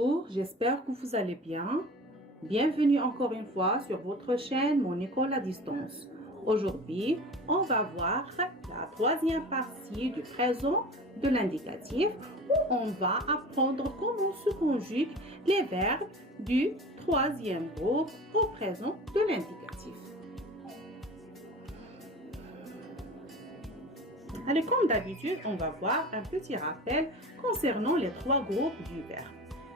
Bonjour, j'espère que vous allez bien. Bienvenue encore une fois sur votre chaîne Mon école à distance. Aujourd'hui, on va voir la troisième partie du présent de l'indicatif où on va apprendre comment se conjuguent les verbes du troisième groupe au présent de l'indicatif. Allez, comme d'habitude, on va voir un petit rappel concernant les trois groupes du verbe.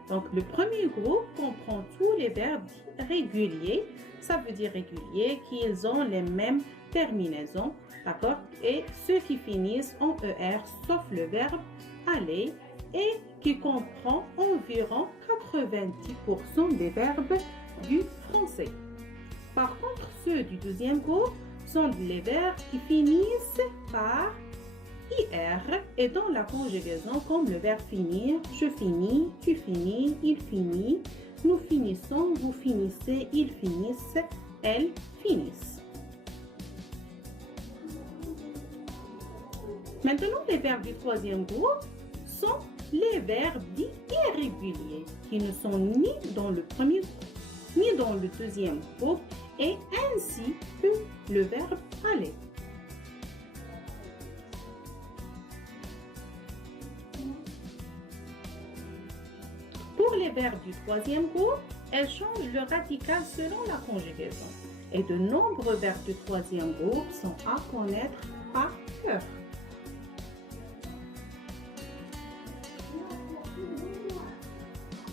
Donc, le premier groupe comprend tous les verbes réguliers. Ça veut dire réguliers, qu'ils ont les mêmes terminaisons, d'accord? Et ceux qui finissent en ER, sauf le verbe aller, et qui comprend environ 90% des verbes du français. Par contre, ceux du deuxième groupe sont les verbes qui finissent par IR et dans la conjugaison comme le verbe finir, je finis, tu finis, il finit, nous finissons, vous finissez, ils finissent, elles finissent. Maintenant, les verbes du troisième groupe sont les verbes dits irréguliers qui ne sont ni dans le premier groupe ni dans le deuxième groupe et ainsi que le verbe aller. Pour les verbes du troisième groupe, elles changent le radical selon la conjugaison. Et de nombreux verbes du troisième groupe sont à connaître par cœur.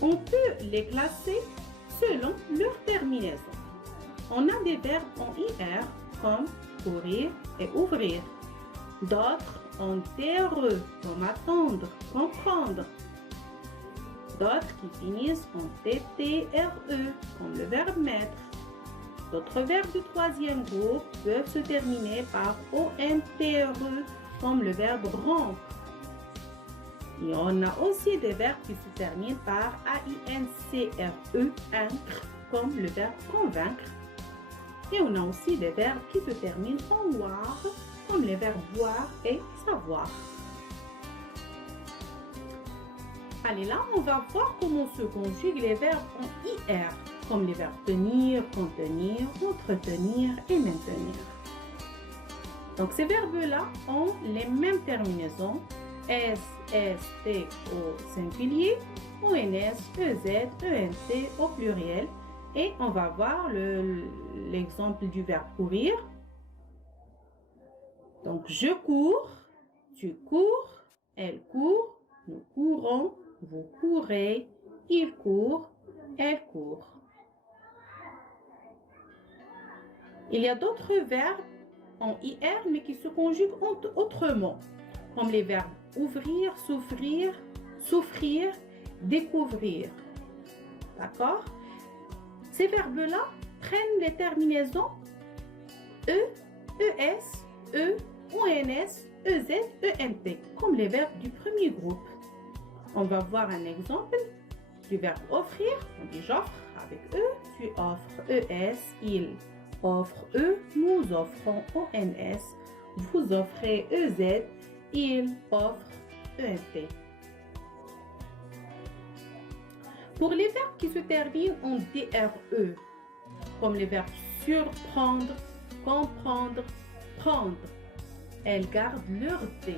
On peut les classer selon leur terminaison. On a des verbes en IR comme courir et ouvrir. D'autres en TRE comme attendre, comprendre. D'autres qui finissent en TTRE, comme le verbe mettre. D'autres verbes du troisième groupe peuvent se terminer par ONTRE, comme le verbe rompre. Et on a aussi des verbes qui se terminent par AINCRE, incre, comme le verbe convaincre. Et on a aussi des verbes qui se terminent en OIR, comme les verbes voir et savoir. Allez, là, on va voir comment se conjuguent les verbes en IR, comme les verbes tenir, contenir, entretenir et maintenir. Donc, ces verbes-là ont les mêmes terminaisons, S, S, T au singulier, ONS, EZ, ENT au pluriel. Et on va voir l'exemple du verbe courir. Donc, je cours, tu cours, elle court, nous courons, vous courez, il court, elle court. Il y a d'autres verbes en IR mais qui se conjuguent autrement, comme les verbes ouvrir, s'ouvrir, souffrir, découvrir. D'accord? Ces verbes-là prennent les terminaisons E, ES, E, ONS, EZ, ENT, comme les verbes du premier groupe. On va voir un exemple du verbe offrir. On dit j'offre avec E, tu offres ES, il offre E, nous offrons ONS, vous offrez EZ, il offre ENT. Pour les verbes qui se terminent en DRE, comme les verbes surprendre, comprendre, prendre, elles gardent leur D.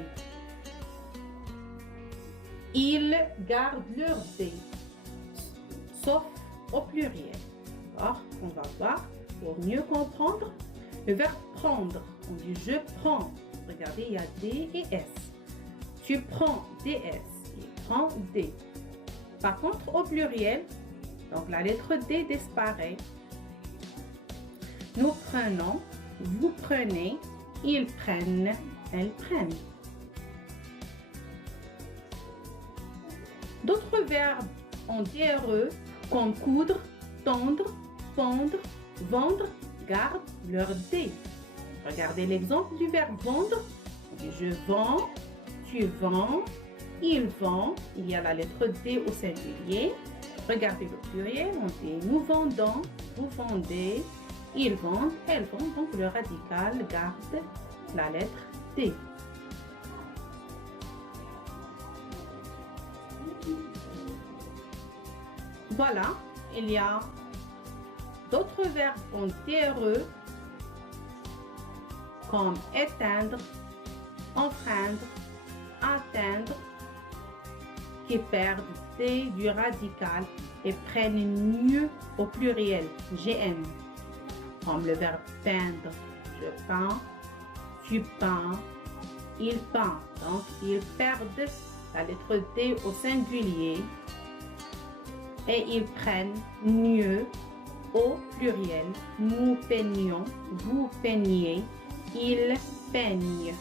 Ils gardent leur D, sauf au pluriel. Alors, on va voir pour mieux comprendre le verbe prendre. On dit je prends. Regardez, il y a D et S. Tu prends DS, il prend D. Par contre, au pluriel, donc la lettre D disparaît. Nous prenons, vous prenez, ils prennent, elles prennent. D'autres verbes en DRE comme coudre, tendre, pendre, vendre gardent leur D. Regardez l'exemple du verbe vendre. Je vends, tu vends, il vend. Il y a la lettre D au singulier. Regardez le pluriel. On dit nous vendons, vous vendez, ils vendent, elles vendent. Donc le radical garde la lettre D. Voilà, il y a d'autres verbes en TRE comme éteindre, enfreindre, atteindre, qui perdent T du radical et prennent mieux au pluriel, GN, comme le verbe peindre, je peins, tu peins, il peint. Donc, ils perdent la lettre T au singulier et ils prennent mieux au pluriel. Nous peignons, vous peignez, ils peignent.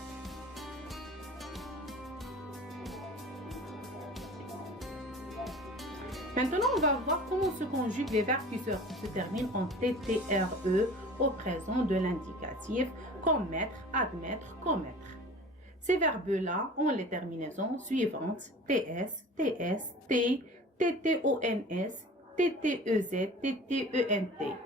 Maintenant, on va voir comment se conjuguent les verbes qui se terminent en TTRE au présent de l'indicatif, commettre, admettre, commettre. Ces verbes-là ont les terminaisons suivantes: TS, TS, T, TTONS, TTEZ, TTENT.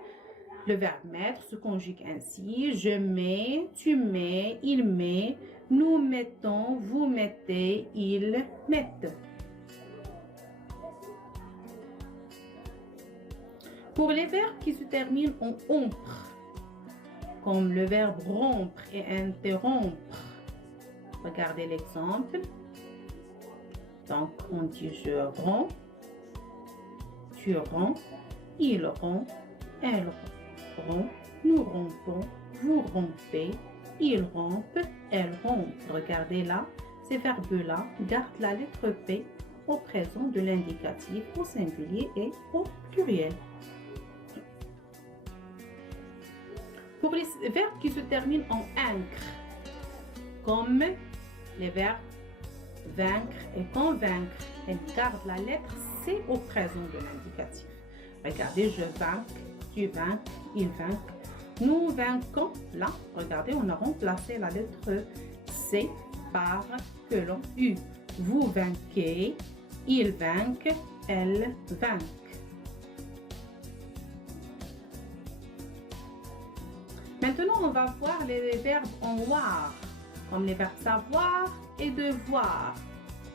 Le verbe mettre se conjugue ainsi: je mets, tu mets, il met, nous mettons, vous mettez, ils mettent. Pour les verbes qui se terminent en ompre, comme le verbe rompre et interrompre, regardez l'exemple. Donc, on dit je romps, tu romps, il rompt, elle rompt, nous rompons, vous rompez, ils rompent, elles rompent. Regardez là, ces verbes-là gardent la lettre P au présent de l'indicatif, au singulier et au pluriel. Pour les verbes qui se terminent en incre, comme les verbes vaincre et convaincre, elles gardent la lettre C au présent de l'indicatif. Regardez, je vainque, tu vainques, il vainque, nous vainquons. Là, regardez, on a remplacé la lettre C par que l'on U. Vous vainquez, il vainque, elle vainque. Maintenant, on va voir les verbes en voir, comme les verbes savoir et devoir.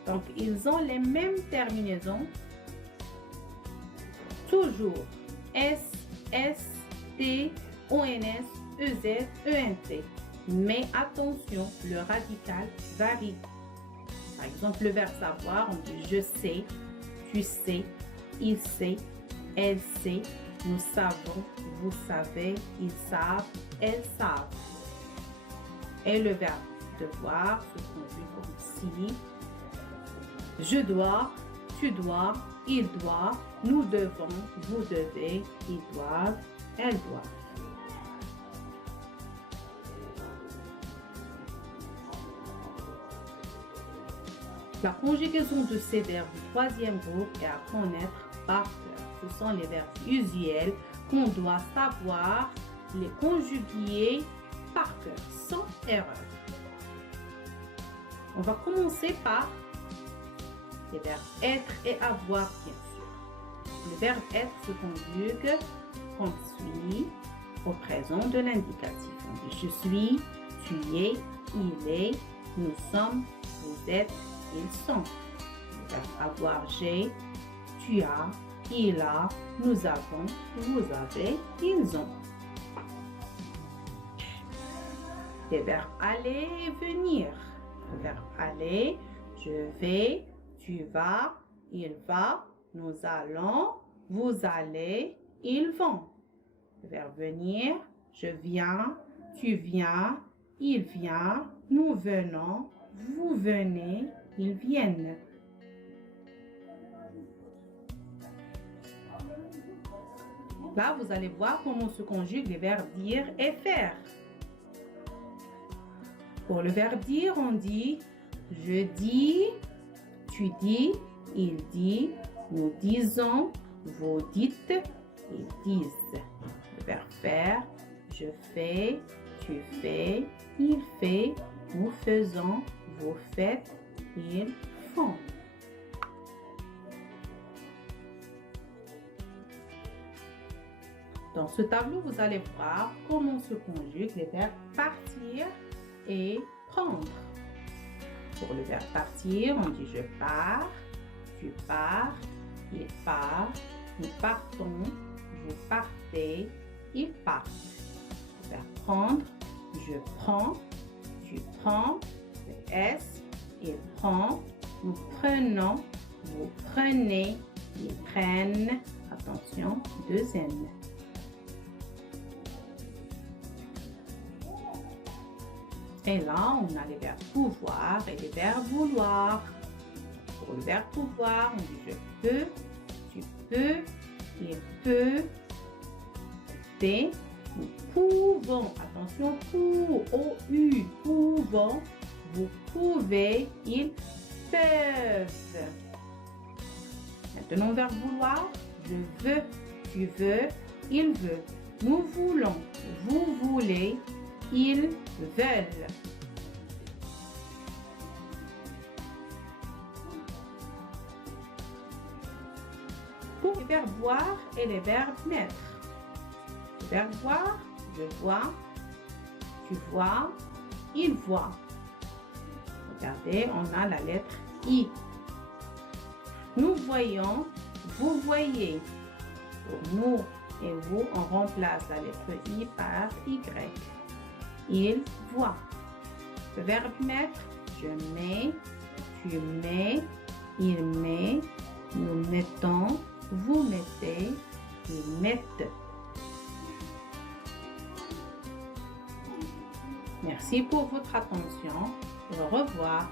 Donc, ils ont les mêmes terminaisons. Toujours S, S, T, ONS, EZ, ENT. Mais attention, le radical varie. Par exemple, le verbe savoir, on dit je sais, tu sais, il sait, elle sait, nous savons, vous savez, ils savent, elles savent. Et le verbe devoir se conjugue comme si. Je dois, tu dois, il doit, nous devons, vous devez, ils doivent, elles doivent. La conjugaison de ces verbes du troisième groupe est à connaître par cœur. Ce sont les verbes usuels qu'on doit savoir les conjuguer par cœur, sans erreur. On va commencer par les verbes être et avoir, bien sûr. Le verbe être se conjugue comme suit au présent de l'indicatif. On dit je suis, tu es, il est, nous sommes, vous êtes, ils sont. Le verbe avoir, j'ai, tu as, il a, nous avons, vous avez, ils ont. Les verbes aller et venir. Le verbe aller, je vais, tu vas, il va, nous allons, vous allez, ils vont. Le verbe venir, je viens, tu viens, il vient, nous venons, vous venez, ils viennent. Là, vous allez voir comment se conjuguent les verbes dire et faire. Pour le verbe dire, on dit je dis, tu dis, il dit, nous disons, vous dites, ils disent. Le verbe faire, je fais, tu fais, il fait, nous faisons, vous faites, ils font. Dans ce tableau, vous allez voir comment se conjuguent les verbes partir et prendre. Pour le verbe partir, on dit je pars, tu pars, il part, nous partons, vous partez, ils partent. Le verbe prendre, je prends, tu prends, le S, il prend, nous prenons, vous prenez, ils prennent. Attention, deux N. Et là, on a les verbes pouvoir et les verbes vouloir. Pour le verbe pouvoir, on dit je peux, tu peux, il peut, P. Nous pouvons, attention, O-U, pouvons, vous pouvez, ils peuvent. Maintenant, verbe vouloir, je veux, tu veux, il veut. Nous voulons, vous voulez, ils veulent. Pour les verbes voir et les verbes mettre. Le verbe voir, je vois, tu vois, il voit. Regardez, on a la lettre I. Nous voyons, vous voyez. Pour nous et vous, on remplace la lettre I par Y. Il voit. Le verbe mettre, je mets, tu mets, il met, nous mettons, vous mettez, ils mettent. Merci pour votre attention. Au revoir.